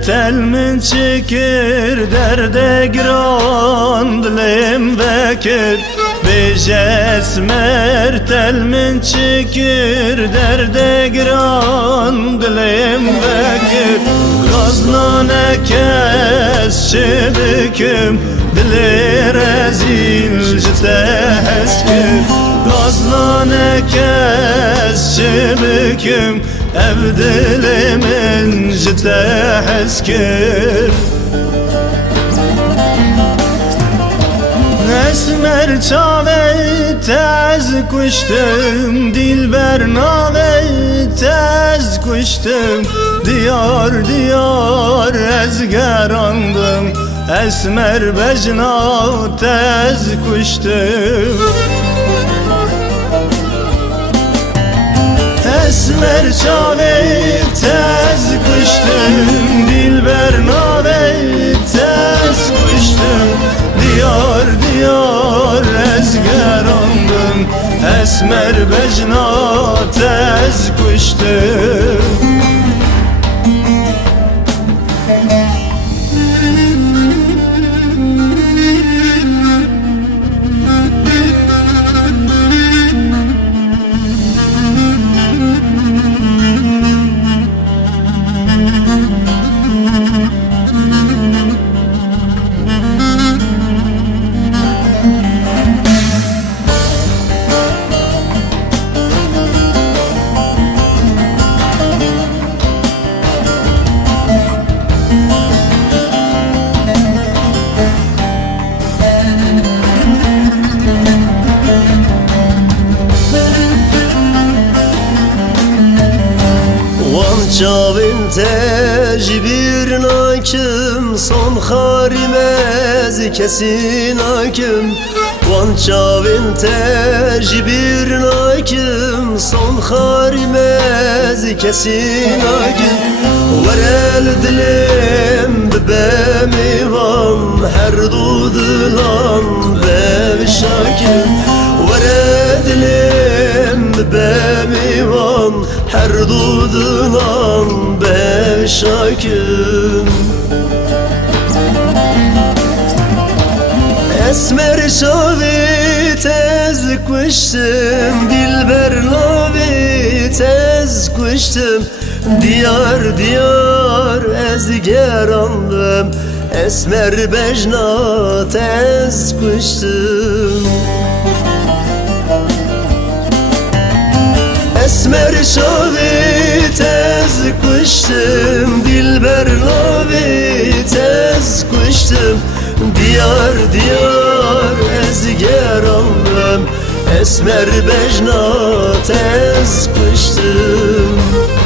tel min çekir derde giran dilim vekir Bêje esmer tel min çekir derde giran dilim vekir Gaznane kes çebikim dili rezil jite heskir Gaznane kes çebikim ev dilimin jite heskir Esmer çave tez kuştum Dilber nave tez kuştum Diyar diyar ezgerandım Esmer bejna tez kuştum Esmer çave tez kuştum Dilber nave tez kuştum Diyar diyar ezgerandım Esmer bejna tez kuştum Çavin tecbir nakim son harimez kesin hakim Van çavin tecbir nakim son harimez kesin hakim Verel dilim bebemi van her dudulan bev şakim Verel dilim bebemi van her dudulan bev şakim Esmer şavi tez kuştum Dilber navi tez kuştum Diyar diyar ezgerandım Esmer bejna tez kuştum Esmer şavi tez kuştum Dilber navi tez kuştum Diyar diyar ezgerandım Esmer bejna tez kuştum